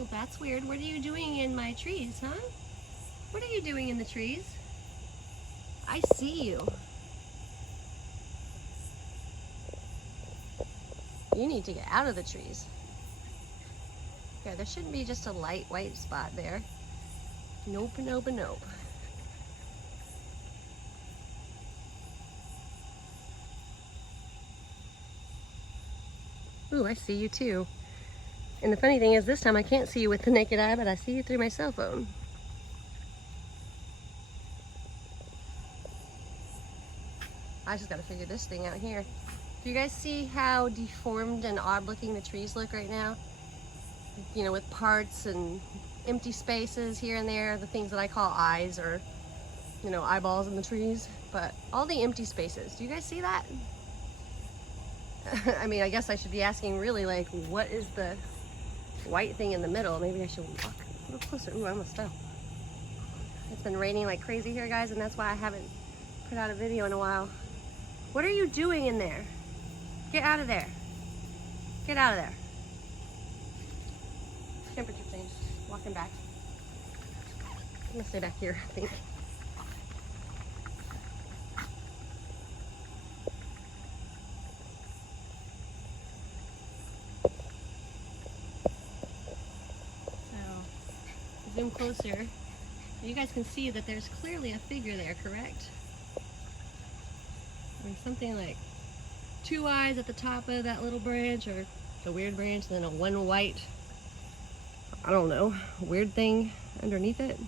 Well, that's weird. What are you doing in my trees, huh? What are you doing in the trees? I see you. You need to get out of the trees. Yeah, there shouldn't be just a light white spot there. Nope, nope, nope. Ooh, I see you too. And the funny thing is, this time I can't see you with the naked eye, but I see you through my cell phone. I just gotta figure this thing out here. Do you guys see how deformed and odd looking the trees look right now? You know, with parts and empty spaces here and there, the things that I call eyes, or, you know, eyeballs in the trees. But all the empty spaces, do you guys see that? I mean, I guess I should be asking really, like, what is the white thing in the middle? Maybe I should walk a little closer. Ooh, I almost fell. It's been raining like crazy here, guys, and that's why I haven't put out a video in a while. What are you doing in there? Get out of there. Get out of there. Temperature change. Walking back. I'm gonna stay back here, I think. So, zoom closer. You guys can see that there's clearly a figure there, correct? Or something like 2 eyes at the top of that little branch, or the weird branch, and then a one white, I don't know, weird thing underneath it.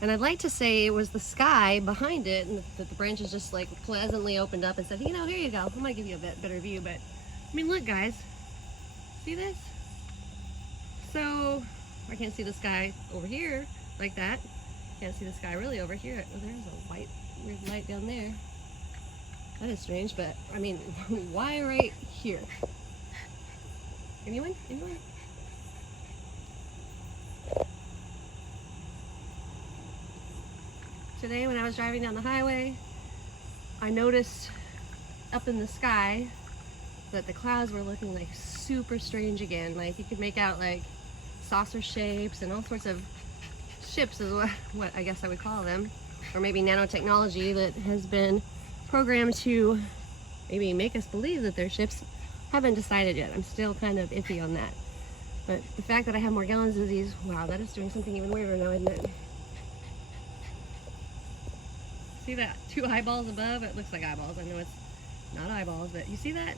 And I'd like to say it was the sky behind it, and that the branches just like pleasantly opened up and said, you know, here you go, I'm gonna give you a bit better view. But I mean, look guys, see this? So I can't see the sky over here like that. Can't see the sky really over here. Oh, there's a white weird light down there. That is strange, but I mean, why right here? Anyone? Anyone? Today when I was driving down the highway, I noticed up in the sky that the clouds were looking like super strange again. Like you could make out like saucer shapes and all sorts of ships is what I guess I would call them. Or maybe nanotechnology that has been programmed to maybe make us believe that they're ships. Haven't decided yet. I'm still kind of iffy on that. But the fact that I have Morgellons disease, wow, that is doing something even weirder now, isn't it? See that 2 eyeballs above? It looks like eyeballs. I know it's not eyeballs, but you see that?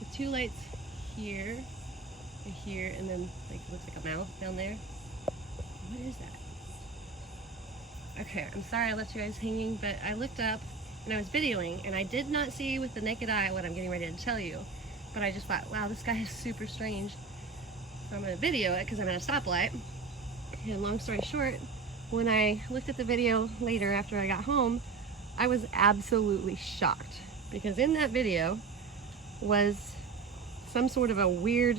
The 2 lights here, and here, and then like it looks like a mouth down there. What is that? Okay, I'm sorry I left you guys hanging, but I looked up and I was videoing, and I did not see with the naked eye what I'm getting ready to tell you. But I just thought, wow, this guy is super strange. So I'm going to video it because I'm at a stoplight. And long story short, when I looked at the video later after I got home, I was absolutely shocked. Because in that video was some sort of a weird,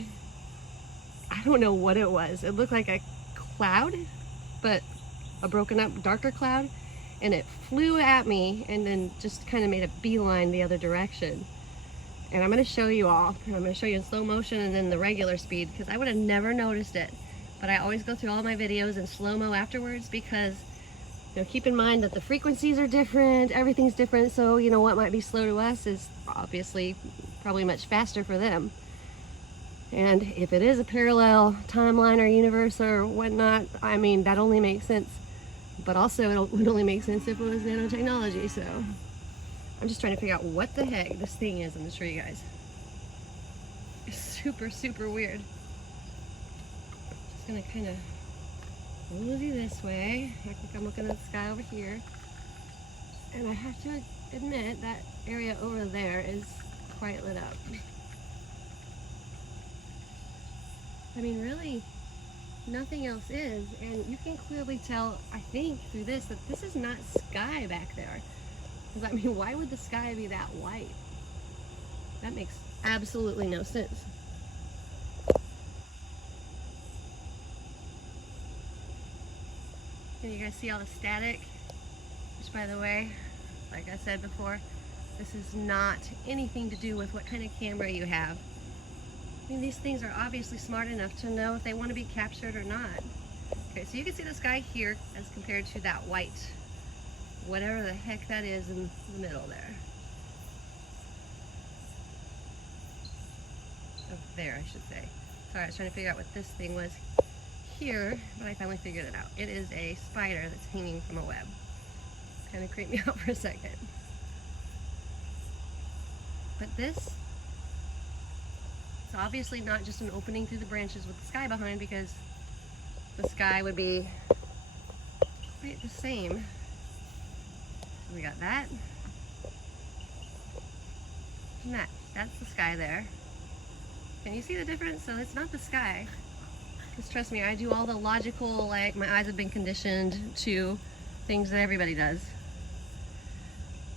I don't know what it was. It looked like a cloud, but a broken up, darker cloud. And it flew at me and then just kind of made a beeline the other direction. And I'm going to show you all. I'm going to show you in slow motion and then the regular speed, because I would have never noticed it. But I always go through all my videos in slow-mo afterwards, because, you know, keep in mind that the frequencies are different, everything's different, so, you know, what might be slow to us is obviously probably much faster for them. And if it is a parallel timeline or universe or whatnot, I mean, that only makes sense. But also it would only make sense if it was nanotechnology, so I'm just trying to figure out what the heck this thing is in the tree, guys. It's super, super weird. Just gonna kind of mosey this way. I think I'm looking at the sky over here. And I have to admit that area over there is quite lit up. I mean, really, nothing else is, and you can clearly tell, I think, through this, that this is not sky back there. Because, I mean, why would the sky be that white? That makes absolutely no sense. Can you guys see all the static? Which, by the way, like I said before, this is not anything to do with what kind of camera you have. I mean, these things are obviously smart enough to know if they want to be captured or not. Okay, so you can see the sky here as compared to that white, whatever the heck that is in the middle there. Oh, there, I should say. Sorry, I was trying to figure out what this thing was here, but I finally figured it out. It is a spider that's hanging from a web. Kind of creeped me out for a second. But this is obviously not just an opening through the branches with the sky behind, because the sky would be quite the same. So we got that and that. That's the sky there. Can you see the difference? So it's not the sky. Because trust me, I do all the logical, like my eyes have been conditioned to things that everybody does.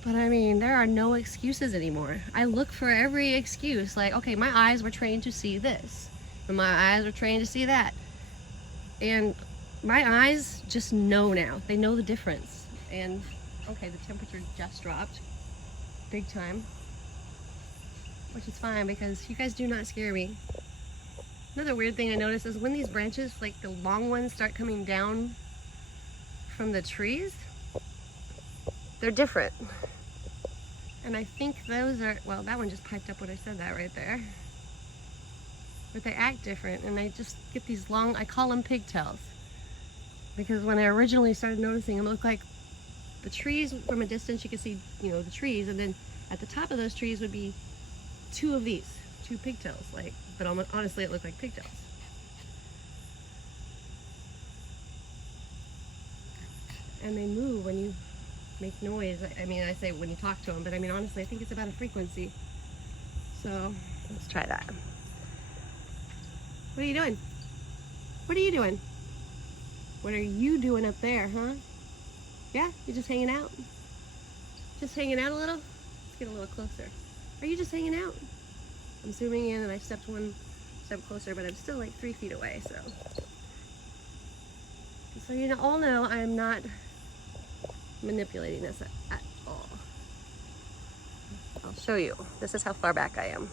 But I mean, there are no excuses anymore. I look for every excuse. Like, okay, my eyes were trained to see this, and my eyes were trained to see that. And my eyes just know now. They know the difference. And okay, the temperature just dropped big time, which is fine because you guys do not scare me. Another weird thing I noticed is when these branches, like the long ones, start coming down from the trees, they're different. And I think those are, well, that one just piped up when I said that right there. But they act different, and they just get these long, I call them pigtails. Because when I originally started noticing them, it looked like the trees from a distance, you could see, you know, the trees, and then at the top of those trees would be two of these, two pigtails, like, but honestly it looked like pigtails. And they move when you make noise. I mean, I say when you talk to them, but I mean, honestly, I think it's about a frequency. So let's try that. What are you doing? What are you doing? What are you doing up there, huh? Yeah, you just hanging out? Just hanging out a little? Let's get a little closer. Are you just hanging out? I'm zooming in and I stepped one step closer, but I'm still like 3 feet away, so. So you all know I'm not manipulating this at all. I'll show you. This is how far back I am.